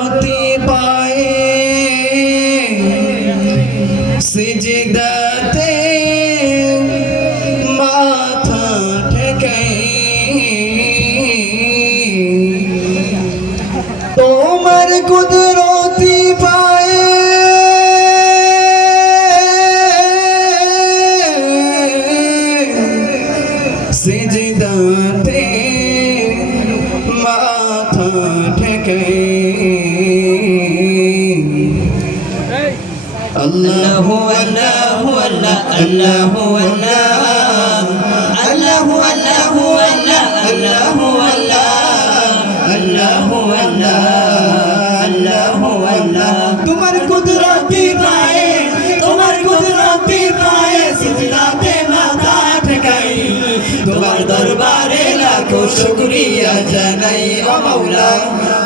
কুদরতি পায়ে সিজদাতে মাথা ঠেকাই তোমার কুদরতি পায়ে সিজদাতে মাথা ঠেকাই আল্লাহু আল্লাহু আল্লাহু আল্লাহু আল্লাহু আল্লাহু আল্লাহু আল্লাহু আল্লাহ তোমার কুদরতি পায়ে সিজদাতে মাথা ঠেকাই তোমার দরবারে লাখো শুকরিয়া জানাই ও মাওলা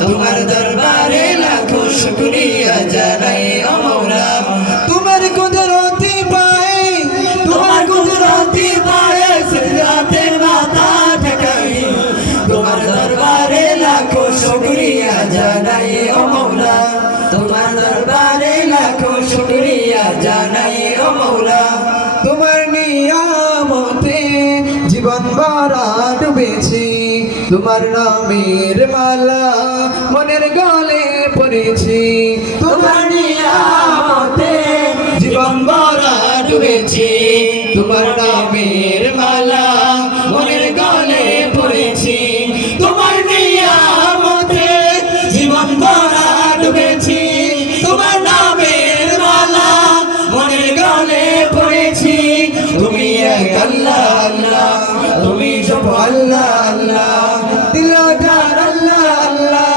তোমার দরবারে লাখো শুকরিয়া জানাই ও মাওলা তোমার কুদরতি পায়ে সিজদাতে মাথা ঠেকাই তোমার দরবারে লাখো শুকরিয়া জানাই ও মাওলা তোমার দরবারে লাখো শুকরিয়া জানাই ও মাওলা তোমার নিয়ামতে জীবন ভরা ডুবেছি তোমার নামের মালা মনের গলে পড়েছি তোমার নিয়ামতে জীবন ভরা ডুবেছি তোমার নামের মালা মনের গলে পড়েছি তোমার নিয়ামতে জীবন ভরা ডুবেছি তোমার নামের মালা মনের গলে পড়েছি তুমি এক আল্লাহ আল্লাহ তুমি সব আল্লাহ আল্লাহ দিলদার আল্লাহ আল্লাহ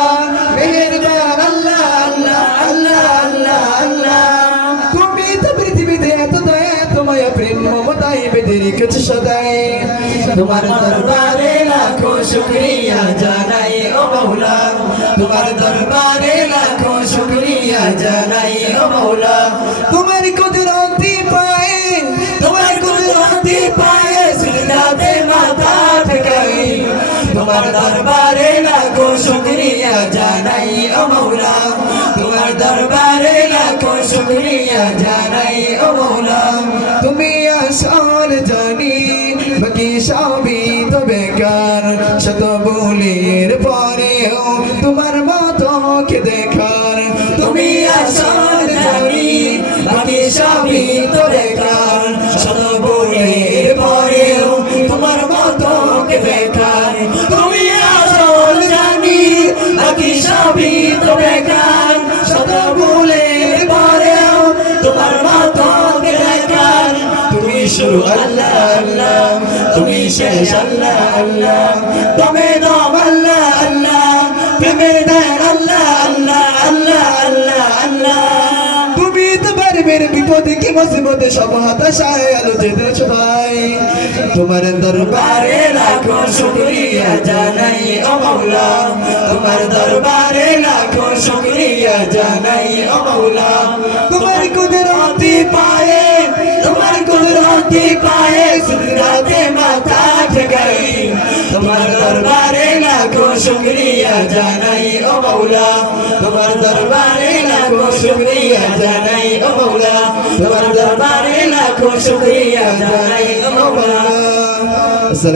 মেহেরবান আল্লাহ আল্লাহ আল্লাহ আল্লাহ আল্লাহ তুমি তো পৃথিবীতে এত দয়া এত মায়া প্রেম মমতায় বেঁধে রেখেছো সদাই তোমার দরবারে লাখো শুকরিয়া জানাই ও মাওলা তোমার দরবারে লাখো শুকরিয়া জানাই ও মাওলা তোমার কুদরতি পায়ে সিজদাতে মাথা ঠেকাই তোমার দরবারে লাখো শুকরিয়া জানাই ও মাওলা তোমার দরবারে লাখো শুকরিয়া জানাই ও মাওলা তুমি আসল জানি বাকি সবই তো বেকার শত বলির পরেও তোমার মতো কে দেখার তুমি আসল জানি বাকি সবই তো বেকার শত বলির পরেও তোমার মতো কে বেকার তুমি আসল জানি বাকি সবই তো বেকার শত বলির পরেও তোমার মতো কে বেকার তুমি শুরু আল্লাহ আল্লাহ তুমি শেষ আল্লাহ আল্লাহ তুমি নাম আল্লাহ আল্লাহ প্রেমের দেন আল্লাহ আল্লাহ আল্লাহ আল্লাহ আল্লাহ তুমি তো পারবেন বিপদে কি মুসিবতে সব হতাশায় আলো যেতেছ ভাই তোমার দরবারে লাখো শুকরিয়া জানাই ও মাওলা তোমার দরবারে লাখো শুকরিয়া জানাই ও মাওলা তোমার কুদরতি পায়ে সিজদাতে মাথা ঠেকাই তোমার দরবারে লাখো শুকরিয়া জানাই ও মাওলা তোমার দরবারে লাখো শুকরিয়া জানাই ও মাওলা তোমার দরবারে লাখো শুকরিয়া জানাই ও মাওলা।